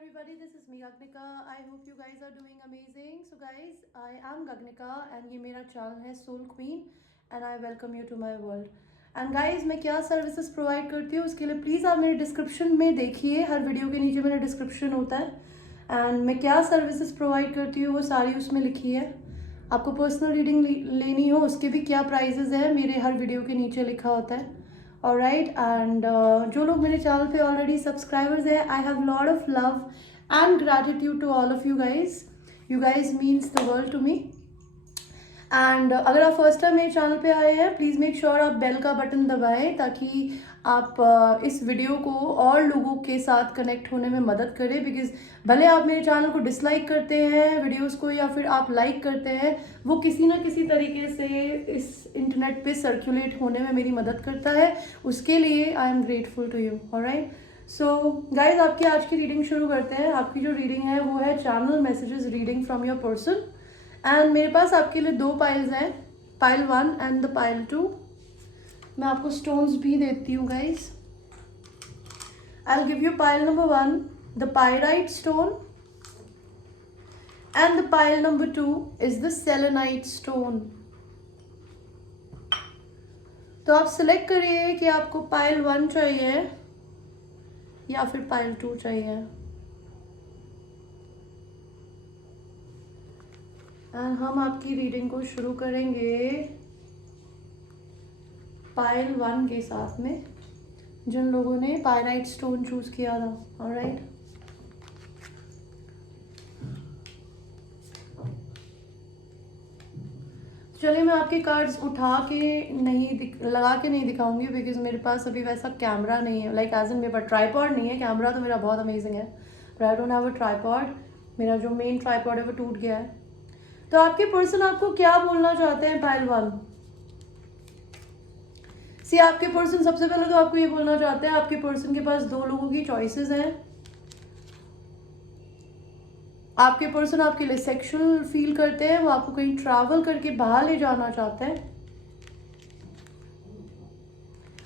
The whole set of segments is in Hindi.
everybody, this is me Gagnika. I hope you guys are doing amazing. So guys, I am Gagnika and ये मेरा चैनल है Soul Queen and I welcome you to my world. And guys, मैं क्या सर्विसेज प्रोवाइड करती हूँ उसके लिए प्लीज़ आप मेरे डिस्क्रिप्शन में देखिए, हर वीडियो के नीचे मेरा डिस्क्रिप्शन होता है एंड मैं क्या सर्विसेज प्रोवाइड करती हूँ वो सारी उसमें लिखी है. आपको पर्सनल रीडिंग लेनी हो उसके भी क्या प्राइजेज़ है मेरे हर वीडियो के नीचे लिखा होता है. ऑलराइट एंड जो लोग मेरे चैनल पे ऑलरेडी सब्सक्राइबर्स हैं, I have lot of love and gratitude to all of you guys means the world to me. And अगर आप फर्स्ट टाइम मेरे चैनल पे आए हैं प्लीज़ मेक श्योर आप बेल का बटन दबाएं ताकि आप इस वीडियो को और लोगों के साथ कनेक्ट होने में मदद करें. बिकॉज भले आप मेरे चैनल को डिसलाइक करते हैं वीडियोस को या फिर आप लाइक करते हैं, वो किसी ना किसी तरीके से इस इंटरनेट पे सर्कुलेट होने में मेरी मदद करता है. उसके लिए I am grateful to you. Alright, so guys आपकी आज की रीडिंग शुरू करते हैं. आपकी जो रीडिंग है वो है channel messages reading from your person. And मेरे पास आपके लिए दो पाइल्स हैं, पाइल 1 एंड द पाइल 2. मैं आपको स्टोन्स भी देती हूँ guys. I will give you pile number 1 the pyrite stone and the pile number 2 is the selenite stone. तो आप सिलेक्ट करिए कि आपको पाइल 1 चाहिए या फिर पाइल 2 चाहिए. एंड हम आपकी रीडिंग को शुरू करेंगे पाइल 1 के साथ में, जिन लोगों ने पायराइट स्टोन चूज किया था. ऑलराइट, चलिए मैं आपके कार्ड्स उठा के लगा के नहीं दिखाऊंगी बिकॉज मेरे पास अभी वैसा कैमरा नहीं है. लाइक एज इन मेरे पास ट्राईपॉड नहीं है. कैमरा तो मेरा बहुत अमेजिंग है but I don't have a tripod. मेरा जो मेन ट्राईपॉड है वो टूट गया है. तो आपके पर्सन आपको क्या बोलना चाहते हैं पाइल 1? सी आपके पर्सन सबसे पहले तो आपको ये बोलना चाहते हैं, आपके पर्सन के पास दो लोगों की चॉइसेस हैं. आपके पर्सन आपके लिए सेक्सुअल फील करते हैं, वो आपको कहीं ट्रैवल करके बाहर ले जाना चाहते हैं.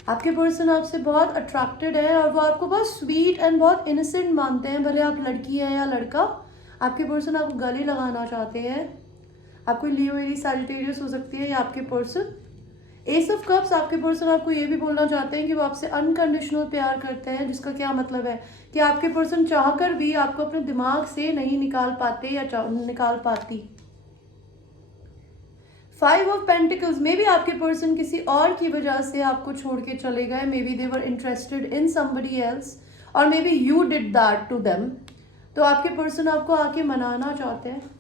आपके पर्सन आपसे बहुत अट्रैक्टेड है और वो आपको बहुत स्वीट एंड बहुत इनोसेंट मानते हैं, भले आप लड़की हैं या लड़का. आपके पर्सन आपको गले लगाना चाहते हैं. आपको लियो एरी सैजिटेरियस हो सकती है या आपके पर्सन. एस ऑफ कप्स आपके पर्सन आपको ये भी बोलना चाहते हैं कि वो आपसे अनकंडीशनल प्यार करते हैं, जिसका क्या मतलब है कि आपके पर्सन चाहकर भी आपको अपने दिमाग से नहीं निकाल पाते या निकाल पाती. 5 ऑफ पेंटिकल्स, मे बी आपके पर्सन किसी और की वजह से आपको छोड़ के चले गए. Maybe they were interested in somebody else और maybe you did that to them. तो आपके पर्सन आपको आके मनाना चाहते हैं.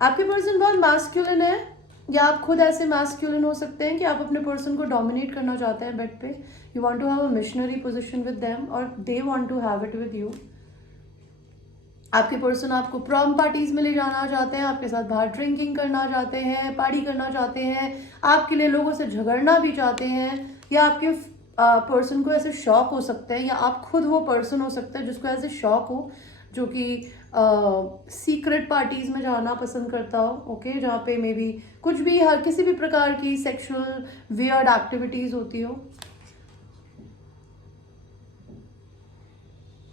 आपके पर्सन बहुत मैस्कुलिन है या आप खुद ऐसे मैस्कुलिन हो सकते हैं कि आप अपने पर्सन को डोमिनेट करना चाहते हैं बेड पे. You want to have a missionary position with them और they want to have it with you. आपके पर्सन आपको प्रॉम पार्टीज में ले जाना चाहते हैं, आपके साथ बाहर ड्रिंकिंग करना चाहते हैं, पार्टी करना चाहते हैं, आपके लिए लोगों से झगड़ना भी चाहते हैं, या आपके पर्सन को ऐसे शौक हो सकते हैं या आप खुद वो पर्सन हो सकते हैं जिसको ऐसे शौक हो जो कि सीक्रेट पार्टीज में जाना पसंद करता हो. ओके, जहाँ पे मे बी कुछ भी हर किसी भी प्रकार की सेक्सुअल वियर्ड एक्टिविटीज होती हो.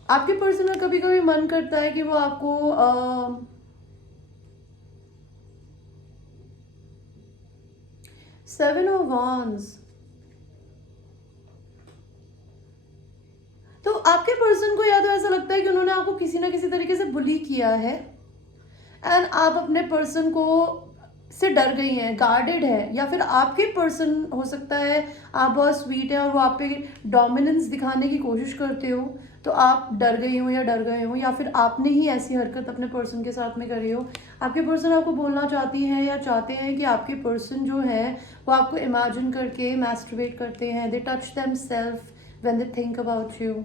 आपके पर्सन का कभी कभी मन करता है कि वो आपको सेवन ऑफ वांड्स. तो आपके पर्सन को या तो ऐसा लगता है कि उन्होंने आपको किसी ना किसी तरीके से बुली किया है एंड आप अपने पर्सन को से डर गई हैं, गार्डेड है, या फिर आपके पर्सन हो सकता है आप बहुत स्वीट है और वो आप पे डोमिनेंस दिखाने की कोशिश करते हो तो आप डर गई हो या डर गए हो, या फिर आपने ही ऐसी हरकत अपने पर्सन के साथ में करी हो. आपके पर्सन आपको बोलना चाहती हैं या चाहते हैं कि आपके पर्सन जो है वो आपको इमेजिन करके मैस्टरबेट करते हैं. They touch them self when they think about you.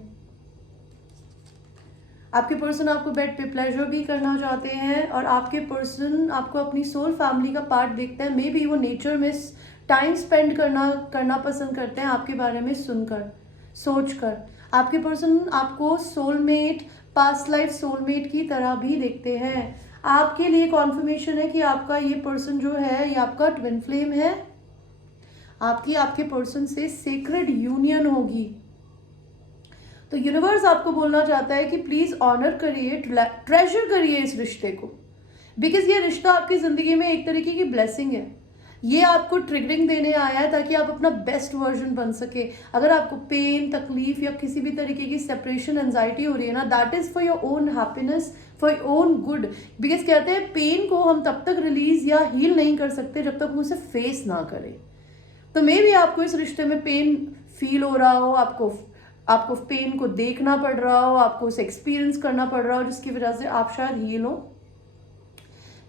आपके पर्सन आपको बेड पे प्लेजर भी करना चाहते हैं और आपके पर्सन आपको अपनी सोल फैमिली का पार्ट देखते हैं. मे बी वो नेचर में टाइम स्पेंड करना पसंद करते हैं आपके बारे में सुनकर सोचकर. आपके पर्सन आपको सोलमेट, पास्ट लाइफ सोलमेट की तरह भी देखते हैं. आपके लिए कॉन्फर्मेशन है कि आपका ये पर्सन जो है ये आपका ट्विन फ्लेम है. आपकी आपके पर्सन से सीक्रेट यूनियन होगी. तो यूनिवर्स आपको बोलना चाहता है कि प्लीज ऑनर करिए, ट्रेजर करिए इस रिश्ते को, बिकॉज ये रिश्ता आपकी जिंदगी में एक तरीके की ब्लेसिंग है। ये आपको ट्रिगरिंग देने आया है ताकि आप अपना बेस्ट वर्जन बन सके। अगर आपको पेन, तकलीफ या किसी भी तरीके की सेपरेशन एंजाइटी हो रही है ना, that is for your own happiness, for your own good. Because कहते हैं पेन को हम तब तक रिलीज या हील नहीं कर सकते जब तक हम उसे फेस ना करें। तो मे भी आपको इस रिश्ते में पेन फील हो रहा हो, आपको पेन को देखना पड़ रहा हो, आपको उसे एक्सपीरियंस करना पड़ रहा हो, जिसकी वजह से आप शायद हील हो।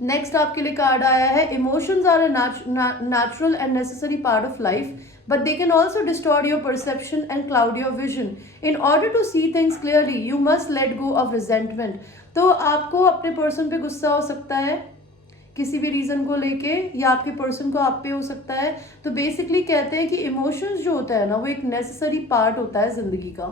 नेक्स्ट आपके लिए कार्ड आया है, emotions are a natural and necessary part of life, but they can also distort your perception and cloud your vision. In order to see things clearly, you must let go of resentment. तो आपको अपने पर्सन पे गुस्सा हो सकता है किसी भी रीजन को लेके, या आपके पर्सन को आप पे हो सकता है। तो बेसिकली कहते हैं कि इमोशंस जो होता है ना, वो एक नेसेसरी पार्ट होता है जिंदगी का,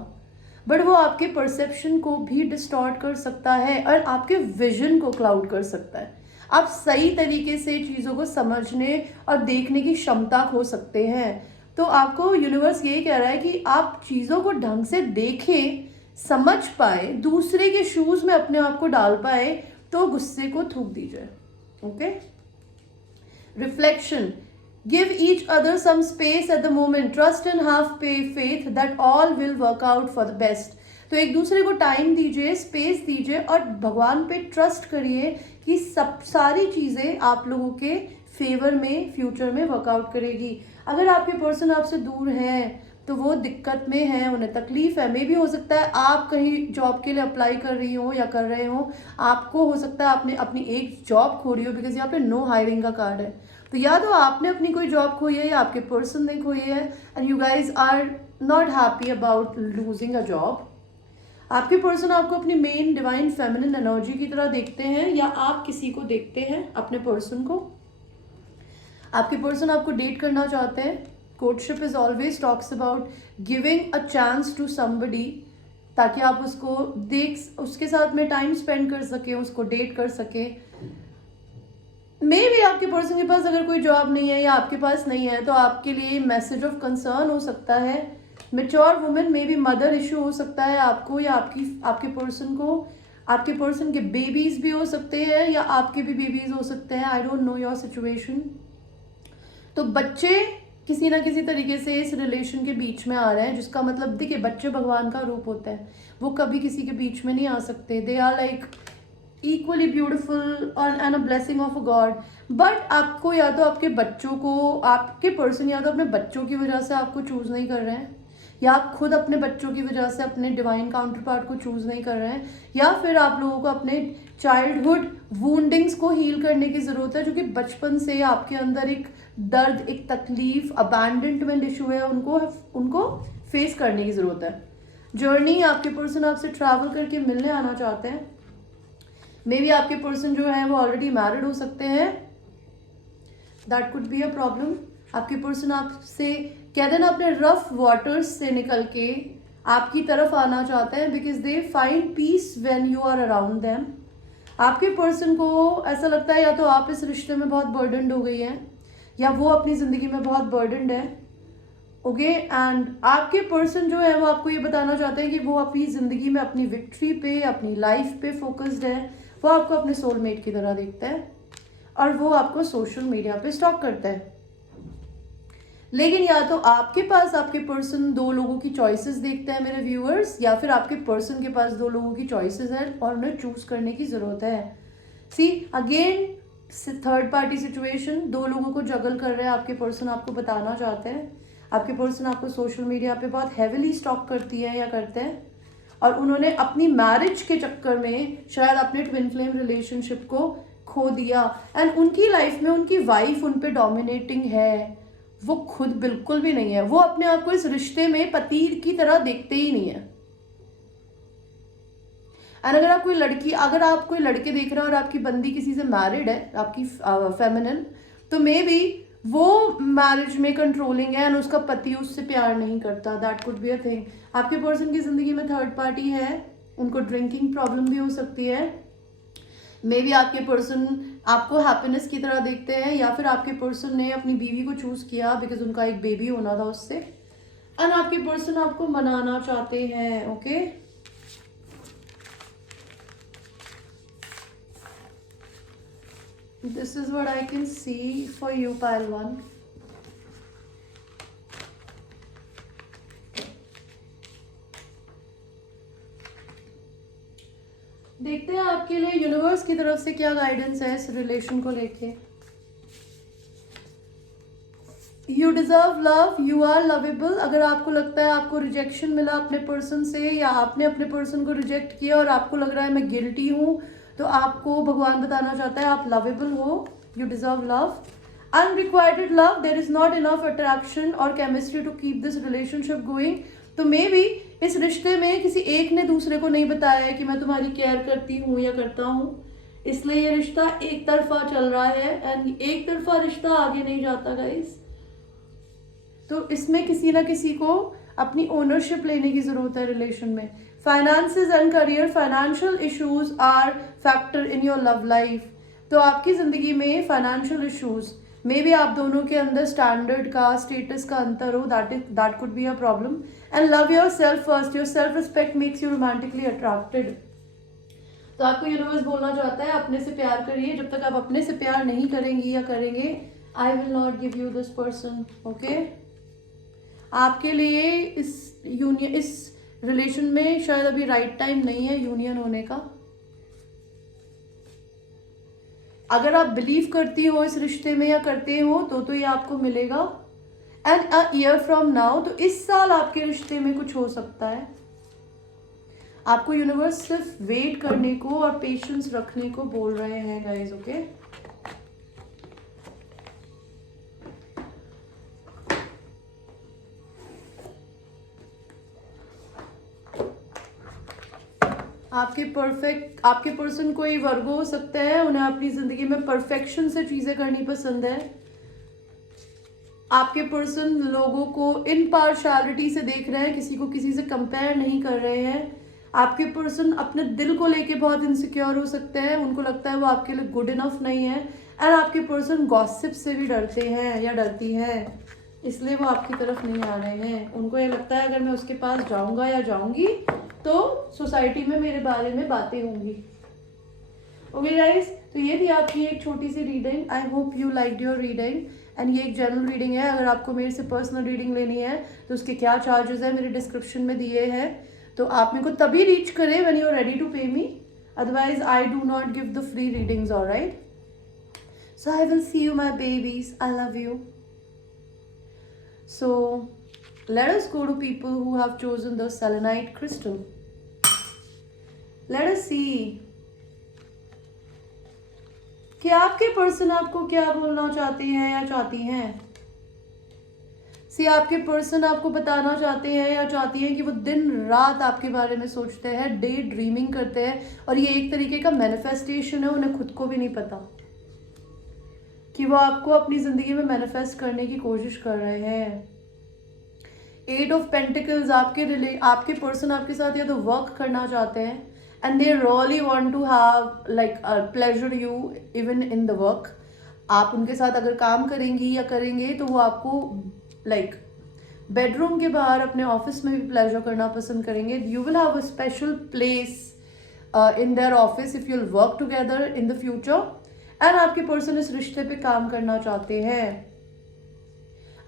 बट वो आपके परसेप्शन को भी डिस्टॉर्ट कर सकता है और आपके विजन को क्लाउड कर सकता है। आप सही तरीके से चीज़ों को समझने और देखने की क्षमता खो सकते हैं। तो आपको यूनिवर्स ये कह रहा है कि आप चीज़ों को ढंग से देखें, समझ पाए, दूसरे के शूज़ में अपने आप को डाल पाए, तो गुस्से को थूक दीजिए। Okay, reflection, give each other some space at the moment, trust and have faith that all will work out for the best. तो एक दूसरे को टाइम दीजिए, स्पेस दीजिए और भगवान पे ट्रस्ट करिए कि सारी चीज़ें आप लोगों के फेवर में फ्यूचर में वर्कआउट करेगी। अगर आपके पर्सन आपसे दूर हैं तो वो दिक्कत में है, उन्हें तकलीफ है। मे भी हो सकता है आप कहीं जॉब के लिए अप्लाई कर रही हो या कर रहे हो, आपको हो सकता है आपने अपनी एक जॉब खो रही हो, बिकॉज यहाँ पे नो हायरिंग का कार्ड है। तो या तो आपने अपनी कोई जॉब खोई है या आपके पर्सन ने खोई है, and you guys are not happy about losing a job. आपके पर्सन आपको अपनी मेन डिवाइन फेमिनिन एनर्जी की तरह देखते हैं, या आप किसी को देखते हैं अपने पर्सन को। आपके पर्सन आपको डेट करना चाहते हैं। Courtship is always talks about giving a chance to somebody, ताकि आप उसको उसके साथ में टाइम स्पेंड कर सके, उसको डेट कर सके। मे भी आपके पर्सन के पास अगर कोई जॉब नहीं है या आपके पास नहीं है, तो आपके लिए मैसेज ऑफ कंसर्न हो सकता है। Mature women, may be mother issue हो सकता है आपको या आपके पर्सन को। आपके पर्सन के बेबीज भी हो सकते हैं या आपके भी बेबीज हो सकते हैं। I don't know your situation. तो बच्चे किसी ना किसी तरीके से इस रिलेशन के बीच में आ रहे हैं, जिसका मतलब देखिए, बच्चे भगवान का रूप होते हैं, वो कभी किसी के बीच में नहीं आ सकते। They are like equally beautiful and a blessing of a God. But आपको या तो आपके बच्चों को, आपके पर्सन या तो अपने बच्चों की वजह से आपको चूज नहीं कर रहे हैं, या आप खुद अपने बच्चों की वजह से अपने डिवाइन काउंटर पार्ट को चूज नहीं कर रहे हैं, या फिर आप लोगों को अपने चाइल्डहुड वूंडिंग्स को हील करने की जरूरत है, जो कि बचपन से आपके अंदर एक दर्द, एक तकलीफ, अबैंडनमेंट इशू है, उनको फेस करने की जरूरत है। जर्नी, आपके पर्सन आपसे ट्रैवल करके मिलने आना चाहते हैं। मे बी आपके पर्सन जो है वो ऑलरेडी मैरिड हो सकते हैं, that could be a problem. आपके पर्सन आपसे कहते हैं ना, अपने रफ वाटर्स से निकल के आपकी तरफ आना चाहते हैं, because they find peace when you are around them. आपके पर्सन को ऐसा लगता है या तो आप इस रिश्ते में बहुत बर्डनड हो गई हैं, या वो अपनी ज़िंदगी में बहुत बर्डनड है। ओके, एंड आपके पर्सन जो है वो आपको ये बताना चाहते हैं कि वो अपनी ज़िंदगी में अपनी विक्ट्री पे, अपनी लाइफ पे फोकस्ड है। वो आपको अपने सोलमेट की तरह देखता है और वो आपको सोशल मीडिया पे स्टॉक करता है। लेकिन या तो आपके पास आपके पर्सन दो लोगों की चॉइसेस देखते हैं मेरे व्यूअर्स, या फिर आपके पर्सन के पास दो लोगों की चॉइसेस हैं और उन्हें चूज करने की जरूरत है। See again, third party situation, दो लोगों को जगल कर रहे हैं आपके पर्सन, आपको बताना चाहते हैं। आपके पर्सन आपको सोशल मीडिया पे बहुत हैविली स्टॉक करती है या करते हैं, और उन्होंने अपनी मैरिज के चक्कर में शायद अपने ट्विन फ्लेम रिलेशनशिप को खो दिया, एंड उनकी लाइफ में उनकी वाइफ उन पे डोमिनेटिंग है, वो खुद बिल्कुल भी नहीं है। वो अपने आप को इस रिश्ते में पति की तरह देखते ही नहीं है। एंड अगर आप कोई लड़के देख रहे हो और आपकी बंदी किसी से मैरिड है, आपकी फेमिनिन, तो मे बी वो मैरिज में कंट्रोलिंग है एंड उसका पति उससे प्यार नहीं करता। That could be a thing. आपके पर्सन की जिंदगी में थर्ड पार्टी है, उनको ड्रिंकिंग प्रॉब्लम भी हो सकती है। मे बी आपके पर्सन आपको हैप्पीनेस की तरह देखते हैं, या फिर आपके पर्सन ने अपनी बीवी को चूज किया बिकॉज उनका एक बेबी होना था उससे। एंड आपके पर्सन आपको मनाना चाहते हैं, okay. This is what I can see for you pile one. देखते हैं आपके लिए यूनिवर्स की तरफ से क्या गाइडेंस है इस रिलेशन को लेके। You deserve love, you are lovable. अगर आपको लगता है आपको रिजेक्शन मिला अपने पर्सन से, या आपने अपने पर्सन को रिजेक्ट किया और आपको लग रहा है मैं गिल्टी हूँ, तो आपको भगवान बताना चाहता है आप लवेबल हो, you deserve love, unrequited love. There is not enough attraction और chemistry to keep this relationship going. तो मे बी इस रिश्ते में किसी एक ने दूसरे को नहीं बताया है कि मैं तुम्हारी केयर करती हूँ या करता हूँ, इसलिए ये रिश्ता एक तरफा चल रहा है एंड एक तरफा रिश्ता आगे नहीं जाता गाइस। तो इसमें किसी ना किसी को अपनी ओनरशिप लेने की जरूरत है रिलेशन में। Finances and career, financial issues are factor in your love life. तो आपकी जिंदगी में फाइनेंशियल इश्यूज, मे बी आप दोनों के अंदर स्टैंडर्ड का, स्टेटस का अंतर हो, that could be a problem. And love your self first, your self respect makes you romantically attracted. तो आपको यूनिवर्स बोलना चाहता है अपने से प्यार करिए। जब तक आप अपने से प्यार नहीं करेंगी या करेंगे, I will not give you this person, okay. आपके लिए इस यूनियन, इस रिलेशन में शायद अभी राइट टाइम नहीं है यूनियन होने का। अगर आप बिलीव करती हो इस रिश्ते में या करते हो तो ये आपको मिलेगा। And a year from now, तो इस साल आपके रिश्ते में कुछ हो सकता है। आपको यूनिवर्स सिर्फ वेट करने को और पेशेंस रखने को बोल रहे हैं गाइस, ओके। आपके पर्सन कोई वर्गो हो सकते हैं, उन्हें अपनी जिंदगी में परफेक्शन से चीजें करनी पसंद है। आपके पर्सन लोगों को इनपार्शियलिटी से देख रहे हैं, किसी को किसी से कंपेयर नहीं कर रहे हैं। आपके पर्सन अपने दिल को लेके बहुत इनसिक्योर हो सकते हैं, उनको लगता है वो आपके लिए गुड इनफ नहीं है। एंड आपके पर्सन गॉसिप से भी डरते हैं या डरती हैं, इसलिए वो आपकी तरफ नहीं आ रहे हैं। उनको ये लगता है अगर मैं उसके पास जाऊंगा या जाऊंगी तो सोसाइटी में मेरे बारे में बातें होंगी। ओके गाइस, तो ये थी आपकी एक छोटी सी reading. I hope you like your reading. And ये एक जनरल रीडिंग है। अगर आपको मेरे से पर्सनल रीडिंग लेनी है तो उसके क्या चार्जेस है मेरे डिस्क्रिप्शन में दिए हैं। तो आप मेरे को तभी रीच करें when you are ready to pay me, otherwise I do not give the free readings, alright. So I will see you my babies, I love you. So let us go to people who have chosen the selenite crystal. Let us see कि आपके पर्सन आपको क्या बोलना चाहते हैं या चाहती हैं। आपके पर्सन आपको बताना चाहते हैं या चाहती हैं कि वो दिन रात आपके बारे में सोचते हैं, डे ड्रीमिंग करते हैं, और ये एक तरीके का मैनिफेस्टेशन है, उन्हें खुद को भी नहीं पता कि वो आपको अपनी जिंदगी में मैनिफेस्ट करने की कोशिश कर रहे हैं। 8 ऑफ पेंटिकल्स, आपके पर्सन आपके साथ या तो वर्क करना चाहते हैं and they really want to have like pleasure you even in the work. आप उनके साथ अगर काम करेंगी या करेंगे तो वो आपको लाइक बेडरूम के बाहर अपने ऑफिस में भी प्लेजर करना पसंद करेंगे। You will have a special place in their office if you will work together in the future. And आपके पर्सन इस रिश्ते पे काम करना चाहते हैं।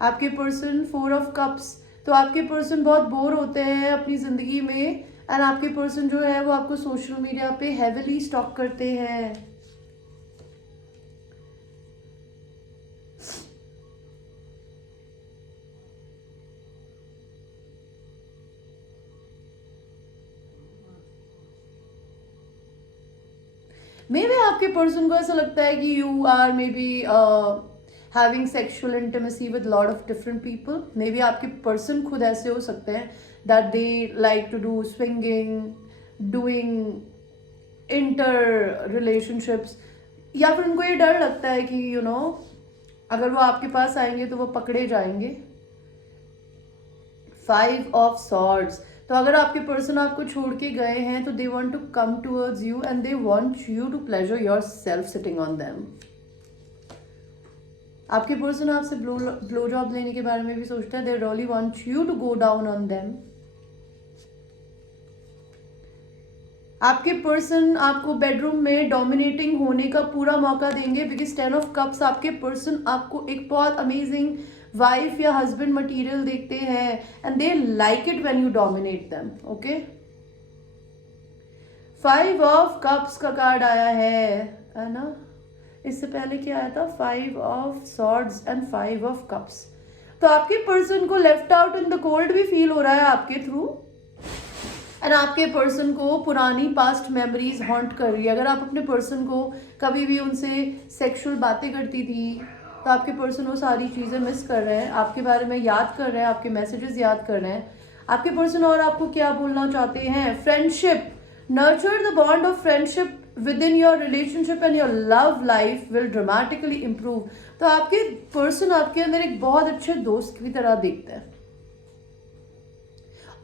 आपके पर्सन 4 ऑफ कप्स, तो आपके पर्सन बहुत बोर होते हैं अपनी ज़िंदगी में एंड आपके पर्सन जो है वो आपको सोशल मीडिया पे हेविली स्टॉक करते हैं। मे बी आपके पर्सन को ऐसा लगता है कि you are maybe having sexual intimacy with lot of different people. Maybe आपके person खुद ऐसे हो सकते हैं that they like to do swinging, doing inter relationships, या फिर उनको ये डर लगता है कि you know अगर वो आपके पास आएंगे तो वो पकड़े जाएंगे। 5 of swords, तो अगर आपके पर्सन आपको छोड़ के गए हैं तो they want to come towards you and they want you to pleasure yourself sitting on them. आपके पर्सन आपसे ब्लो जॉब लेने के बारे में भी सोचता है. They really want you to go down on them. आपके पर्सन आपको बेडरूम में डोमिनेटिंग होने का पूरा मौका देंगे, बिकॉज 10 ऑफ कप्स आपके पर्सन आपको एक बहुत अमेजिंग वाइफ या हस्बैंड मटेरियल देखते हैं and they like it when you dominate them. Okay, 5 of cups का कार्ड आया है ना. इससे पहले क्या आया था? 5 of swords and 5 of cups. तो आपके पर्सन को left out in the cold भी फील हो रहा है आपके थ्रू, एंड आपके पर्सन को पुरानी पास्ट मेमोरीज हॉन्ट कर रही है. अगर आप अपने पर्सन को कभी भी उनसे सेक्सुअल बातें करती थी तो आपके पर्सन वो सारी चीज़ें मिस कर रहे हैं, आपके बारे में याद कर रहे हैं, आपके मैसेजेस याद कर रहे हैं. आपके पर्सन और आपको क्या बोलना चाहते हैं? Friendship. Nurture the bond of friendship with in your relationship and your love life will dramatically improve. तो आपके पर्सन आपके अंदर एक बहुत अच्छे दोस्त की तरह देखते हैं,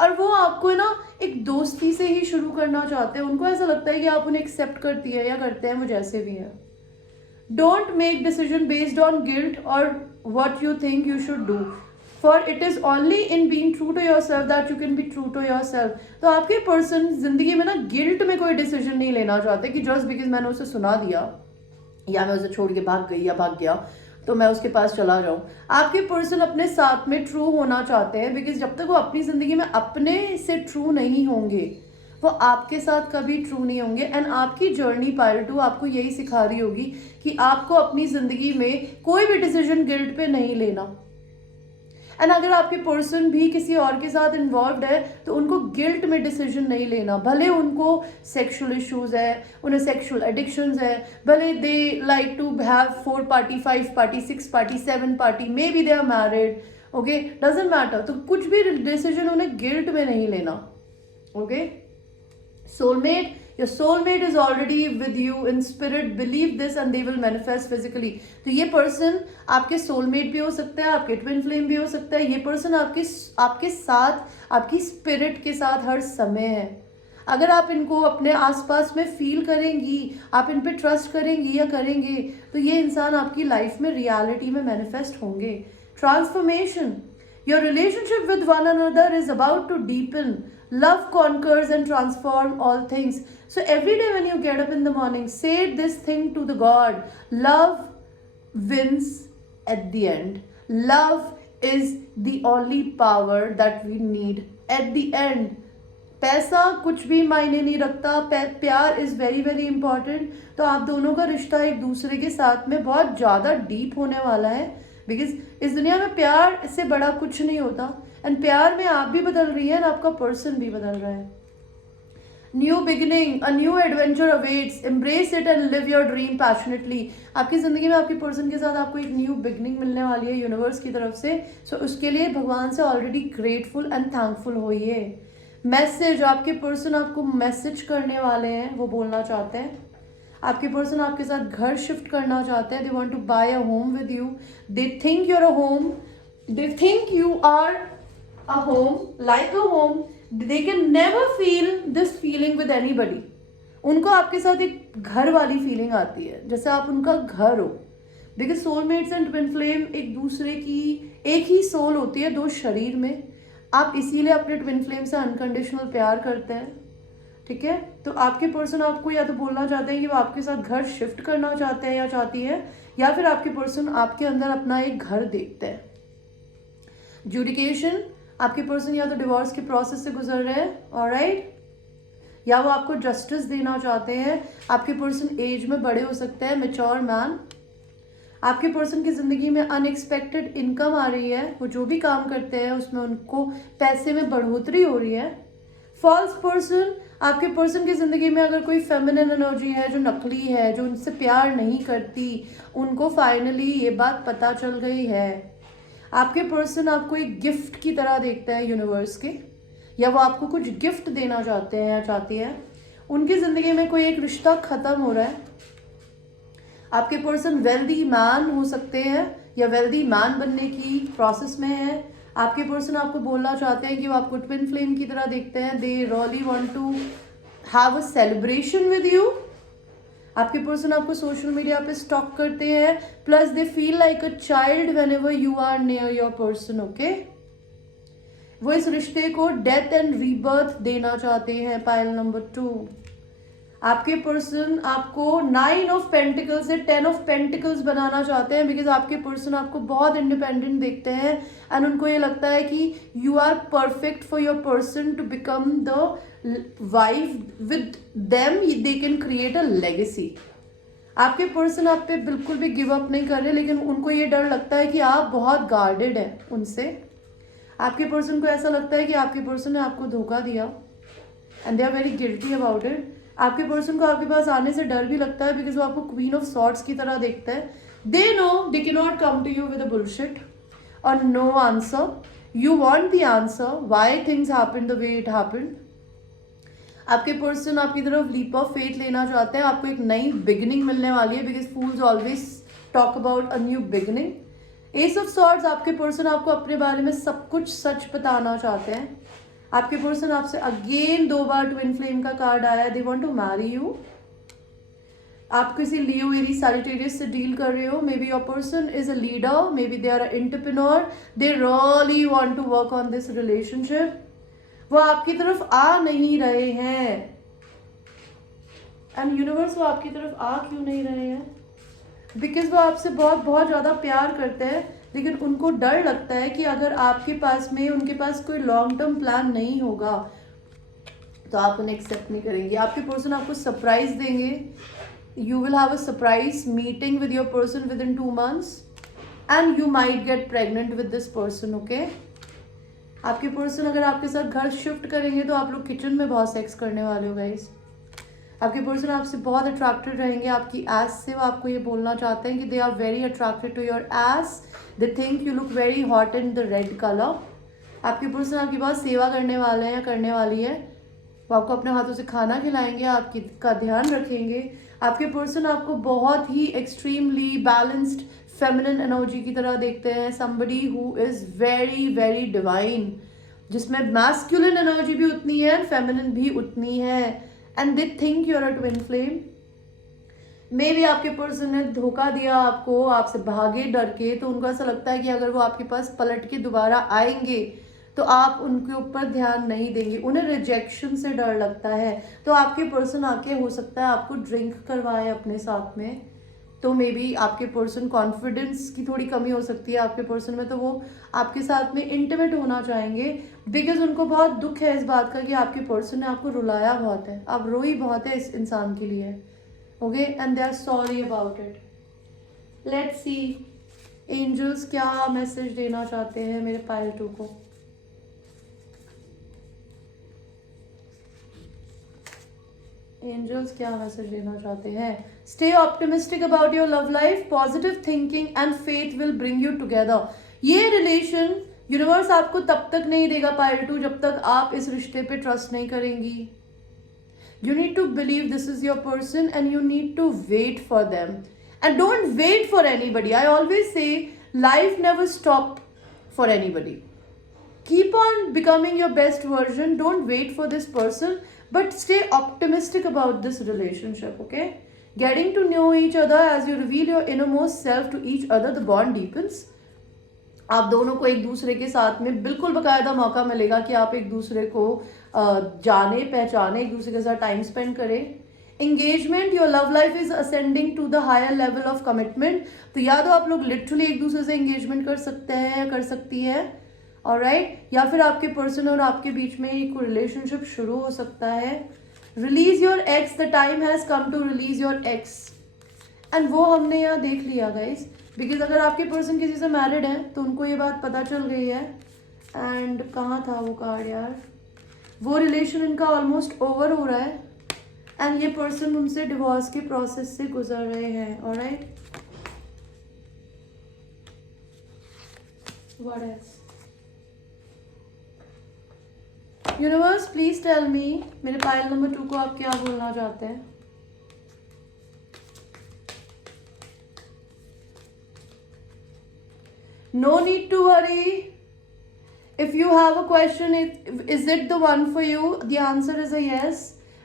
और वो आपको ना एक दोस्ती से ही शुरू करना चाहते हैं. उनको ऐसा लगता है कि आप उन्हें एक्सेप्ट करती है या करते हैं वो जैसे भी हैं. Don't make decision based on guilt और what you think you should do, for it is only in being true to your self that you can be true to your self. तो आपके पर्सन जिंदगी में ना गिल्ट में कोई डिसीजन नहीं लेना चाहते कि जस्ट बिकॉज मैंने उसे सुना दिया या मैं उसे छोड़ के भाग गई या भाग गया तो मैं उसके पास चला जाऊं. आपके पर्सन अपने साथ में ट्रू होना चाहते हैं, बिकॉज जब तक वो अपनी जिंदगी में अपने से ट्रू नहीं होंगे वो आपके साथ कभी ट्रू नहीं होंगे. एंड आपकी जर्नी पाइल 2 आपको यही सिखा रही होगी कि आपको अपनी जिंदगी में कोई भी डिसीजन गिल्ट पे नहीं लेना. एंड अगर आपके पर्सन भी किसी और के साथ इन्वॉल्व है तो उनको गिल्ट में डिसीजन नहीं लेना. भले उनको सेक्सुअल इश्यूज है, उन्हें सेक्सुअल एडिक्शंस है, भले they like to have 4 party 5 party 6 party 7 party, maybe they are married, okay, doesn't matter. तो कुछ भी डिसीजन उन्हें गिल्ट में नहीं लेना. ओके, soulmate, your soulmate is already with you in spirit, believe this and they will manifest physically. तो ये पर्सन आपके soulmate भी हो सकता है, आपके twin flame भी हो सकता है. ये पर्सन आपके साथ आपकी स्पिरिट के साथ हर समय है. अगर आप इनको अपने आसपास में फील करेंगी, आप इन पे ट्रस्ट करेंगी या करेंगे, तो ये इंसान आपकी लाइफ में रियलिटी में मैनिफेस्ट होंगे. Transformation. Your relationship with one another is about to deepen. Love conquers and transform all things. So every day when you get up in the morning, say this thing to the God. Love wins at the end. Love is the only power that we need. At the end, पैसा कुछ भी मायने नहीं रखता. प्यार इज़ वेरी वेरी इंपॉर्टेंट. तो आप दोनों का रिश्ता एक दूसरे के साथ में बहुत ज़्यादा डीप होने वाला है, बिकॉज इस दुनिया में प्यार इससे बड़ा कुछ नहीं होता. एंड प्यार में आप भी बदल रही हैं और आपका पर्सन भी बदल रहा है. New beginning, a new adventure awaits, embrace it and live your dream passionately. आपकी ज़िंदगी में आपके पर्सन के साथ आपको एक न्यू बिगिनिंग मिलने वाली है यूनिवर्स की तरफ से. सो उसके लिए भगवान से ऑलरेडी ग्रेटफुल एंड थैंकफुल होइए. मैसेज, आपके पर्सन आपको मैसेज करने वाले हैं, वो बोलना चाहते हैं. आपके पर्सन आपके साथ घर शिफ्ट करना चाहते हैं. They want to buy a home with you. They think you are a home. They think you are a home, like a home. They can never feel this feeling with anybody. उनको आपके साथ एक घर वाली फीलिंग आती है, जैसे आप उनका घर हो. Because soulmates and twin flame एक दूसरे की एक ही सोल होती है, 2 शरीर में. आप इसीलिए अपने ट्विन फ्लेम से अनकंडीशनल प्यार करते हैं. ठीक है, तो आपके पर्सन आपको या तो बोलना चाहते हैं कि वो आपके साथ घर शिफ्ट करना चाहते हैं या चाहती है, या फिर आपके पर्सन आपके अंदर अपना एक घर देखते हैं. जुडिकेशन, आपके पर्सन या तो डिवोर्स के प्रोसेस से गुजर रहे हैं, ऑलराइट, या वो आपको जस्टिस देना चाहते हैं. आपके पर्सन एज में बड़े हो सकते हैं, मैच्योर मैन. आपके पर्सन की ज़िंदगी में अनएक्सपेक्टेड इनकम आ रही है. वो जो भी काम करते हैं उसमें उनको पैसे में बढ़ोतरी हो रही है. फॉल्स पर्सन, आपके पर्सन की ज़िंदगी में अगर कोई फेमिनिन एनर्जी है जो नकली है, जो उनसे प्यार नहीं करती, उनको फाइनली ये बात पता चल गई है. आपके पर्सन आपको एक गिफ्ट की तरह देखता है यूनिवर्स के, या वो आपको कुछ गिफ्ट देना चाहते हैं या चाहती है. उनकी ज़िंदगी में कोई एक रिश्ता ख़त्म हो रहा है. आपके पर्सन वेल्दी मैन हो सकते हैं या वेल्दी मैन बनने की प्रोसेस में है. आपके पर्सन आपको बोलना चाहते हैं कि वो आपको ट्विन फ्लेम की तरह देखते हैं. They really want to have a celebration with you. आपके पर्सन आपको सोशल मीडिया पे स्टॉक करते हैं, plus they feel like a child whenever you are near your person, okay. वो इस रिश्ते को डेथ एंड रीबर्थ देना चाहते हैं। पाइल नंबर 2, आपके पर्सन आपको 9 ऑफ पेंटिकल्स से 10 ऑफ पेंटिकल्स बनाना चाहते हैं, बिकॉज आपके पर्सन आपको बहुत इंडिपेंडेंट देखते हैं एंड उनको ये लगता है कि you are perfect for your person to become the wife with them, they can create a legacy. आपके पर्सन आप पे बिल्कुल भी गिव अप नहीं कर रहे, लेकिन उनको ये डर लगता है कि आप बहुत गार्डेड है उनसे। आपके पर्सन को ऐसा लगता है कि आपके पर्सन ने आपको धोखा दिया and they are very guilty about it. आपके पर्सन को आपके पास आने से डर भी लगता है, बिकॉज वो आपको क्वीन ऑफ सॉर्ड्स की तरह देखता है। They know they can not come to you with a bullshit और no answer, you want the answer why things happen the way it happened. आपके पर्सन आपकी तरफ लीप ऑफ फेथ लेना चाहते हैं, आपको एक नई बिगिनिंग मिलने वाली है, because fools always talk about a new beginning. S of swords, आपके पर्सन आपको अपने बारे में सब कुछ सच बताना चाहते हैं। आपके पर्सन आपसे अगेन 2 बार ट्विन फ्लेम का कार्ड आया है, they want to marry you. आप किसी लियो, एरीज, सैजिटेरियस से डील कर रहे हो। Maybe your person is a leader, maybe they are a entrepreneur, they really want to work on this relationship. वो आपकी तरफ आ नहीं रहे हैं एंड यूनिवर्स वो आपकी तरफ आ क्यों नहीं रहे हैं? बिकॉज वो आपसे बहुत बहुत ज़्यादा प्यार करते हैं, लेकिन उनको डर लगता है कि अगर आपके पास में उनके पास कोई लॉन्ग टर्म प्लान नहीं होगा तो आप उन्हें एक्सेप्ट नहीं करेंगे। आपके पर्सन आपको सरप्राइज देंगे, you will have a surprise meeting with your person with in 2 months and you might get pregnant with this person, okay. आपके पर्सन अगर आपके साथ घर शिफ्ट करेंगे तो आप लोग किचन में बहुत सेक्स करने वाले हो गाइस। आपके पर्सन आपसे बहुत अट्रैक्टेड रहेंगे आपकी एस से। वो आपको ये बोलना चाहते हैं कि they are very attracted to your ass, they think you look very hot in the red colour. आपके पर्सन आपकी बहुत सेवा करने वाले हैं या करने वाली है। वो आपको अपने हाथों से खाना खिलाएंगे, आपकी का ध्यान रखेंगे। आपके पर्सन आपको बहुत ही एक्सट्रीमली बैलेंस्ड फेमिनिन एनर्जी की तरह देखते हैं, somebody who is very very divine, जिसमें मैस्कुलिन एनर्जी भी उतनी है एंड फेमिनिन भी उतनी है, and they think you are a twin flame. मे भी आपके पर्सन ने धोखा दिया आपको, आपसे भागे डर के, तो उनको ऐसा लगता है कि अगर वो आपके पास पलट के दोबारा आएंगे तो आप उनके ऊपर ध्यान नहीं देंगे, उन्हें रिजेक्शन से डर लगता है। तो आपके पर्सन आके हो सकता है आपको ड्रिंक करवाए अपने साथ में, तो मे बी आपके पर्सन कॉन्फिडेंस की थोड़ी कमी हो सकती है आपके पर्सन में, तो वो आपके साथ में इंटीमेट होना चाहेंगे, बिकॉज उनको बहुत दुख है इस बात का कि आपके पर्सन ने आपको रुलाया बहुत है, आप रोई बहुत है इस इंसान के लिए, okay, and they are sorry about it. Let's see angels क्या मैसेज देना चाहते हैं मेरे पायल 2 को। एंजल्स क्या मैसेज देना चाहते हैं? Stay optimistic about your love life, positive thinking and faith will bring you together. ये रिलेशन यूनिवर्स आपको तब तक नहीं देगा पायल 2 जब तक आप इस रिश्ते पे ट्रस्ट नहीं करेंगी। You need to believe this is your person and you need to wait for them. And don't wait for anybody. I always say life never stops for anybody. Keep on becoming your best version. Don't wait for this person, but stay optimistic about this relationship, okay? Getting to know each other as you reveal your innermost self to each other, the bond deepens. आप दोनों को एक दूसरे के साथ में बिल्कुल बाकायदा मौका मिलेगा कि आप एक दूसरे को जाने पहचाने, एक दूसरे के साथ टाइम स्पेंड करें। Engagement, your love life is ascending to the higher level of commitment. तो या तो आप लोग लिटरली एक दूसरे से एंगेजमेंट कर सकते हैं या कर सकती है, ऑलराइट, या फिर आपके पर्सन और आपके बीच में एक रिलेशनशिप शुरू हो सकता है। Release your ex, the time has come to release your ex, and वो हमने यहाँ देख लिया गाइस, बिकॉज अगर आपके पर्सन किसी से मैरिड है तो उनको ये बात पता चल गई है। एंड कहाँ था वो कार्ड यार, वो रिलेशन इनका ऑलमोस्ट ओवर हो रहा है एंड ये पर्सन उनसे डिवोर्स के प्रोसेस से गुजर रहे हैं, alright. What else? Universe please tell me, मेरे पायल नंबर 2 को आप क्या बोलना चाहते हैं? No need to worry. If you have a question, is it the one for you? The answer is a yes.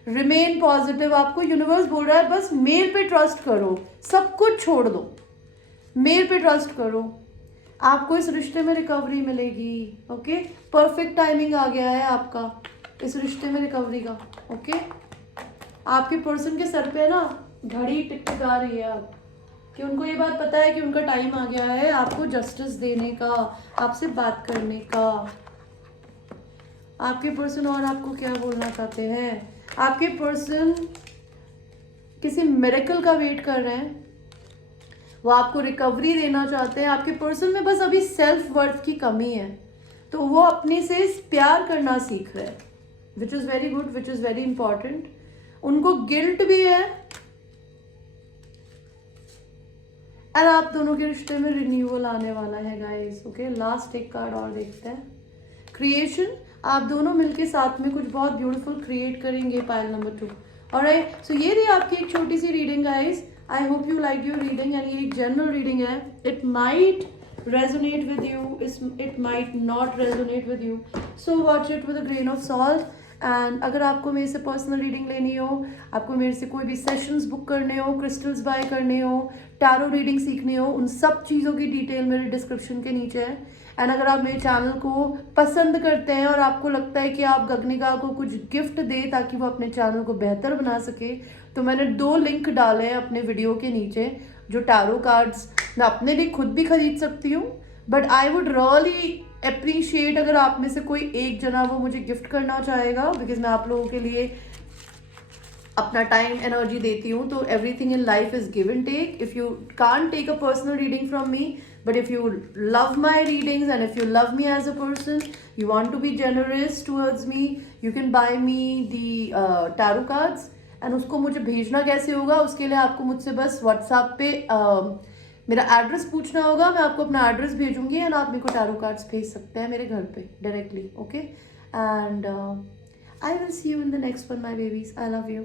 Remain positive. आपको यूनिवर्स बोल रहा है बस मेल पे ट्रस्ट करो, सब कुछ छोड़ दो, मेल पे ट्रस्ट करो, आपको इस रिश्ते में रिकवरी मिलेगी। ओके, परफेक्ट टाइमिंग आ गया है आपका इस रिश्ते में रिकवरी का। ओके, आपके पर्सन के सर पे ना घड़ी टिकटिका रही है अब, कि उनको ये बात पता है कि उनका टाइम आ गया है आपको जस्टिस देने का, आपसे बात करने का। आपके पर्सन और आपको क्या बोलना चाहते हैं? आपके पर्सन किसी मिरेकल का वेट कर रहे हैं, वो आपको रिकवरी देना चाहते हैं। आपके पर्सन में बस अभी सेल्फ वर्थ की कमी है, तो वो अपने से प्यार करना सीख रहे हैं, which is very good, which is very important. उनको गिल्ट भी है, और आप दोनों के रिश्ते में रिन्यूअल आने वाला है गाइस। ओके, लास्ट एक कार्ड और देखते हैं, क्रिएशन। आप दोनों मिलके साथ में कुछ बहुत ब्यूटीफुल क्रिएट करेंगे, पाइल नंबर 2। ऑलराइट, सो ये रही आपकी एक छोटी सी reading guys. I hope you like your reading, and ये एक जनरल रीडिंग है। It might resonate with you, it might not resonate with you, so watch it with a grain of salt. And अगर आपको मेरे से पर्सनल रीडिंग लेनी हो, आपको मेरे से कोई भी सेशंस बुक करने हो, क्रिस्टल्स बाय करने हो, टैरो रीडिंग सीखनी हो, उन सब चीज़ों की डिटेल मेरे डिस्क्रिप्शन के नीचे है। एंड अगर आप मेरे चैनल को पसंद करते हैं और आपको लगता है कि आप गगनिका को कुछ गिफ्ट दें ताकि वो अपने चैनल को बेहतर बना सके, तो मैंने 2 लिंक डाले हैं अपने वीडियो के नीचे, जो टैरो कार्ड्स मैं अपने लिए खुद भी खरीद सकती हूँ, but I would really appreciate अगर आप में से कोई एक जना वो मुझे गिफ्ट करना चाहेगा, बिकॉज मैं आप लोगों के लिए अपना टाइम एनर्जी देती हूँ। तो everything in life is give and take. If you can't take a personal reading from me, but if you love my readings and if you love me as a person, you want to be generous towards me, you can buy me the tarot cards। And उसको मुझे भेजना कैसे होगा, उसके लिए आपको मुझसे बस व्हाट्सएप पे मेरा एड्रेस पूछना होगा, मैं आपको अपना एड्रेस भेजूंगी एंड आप मेरे को टैरो कार्ड्स भेज सकते हैं मेरे घर पे directly. Okay, and I will see you in the next one my babies, I love you.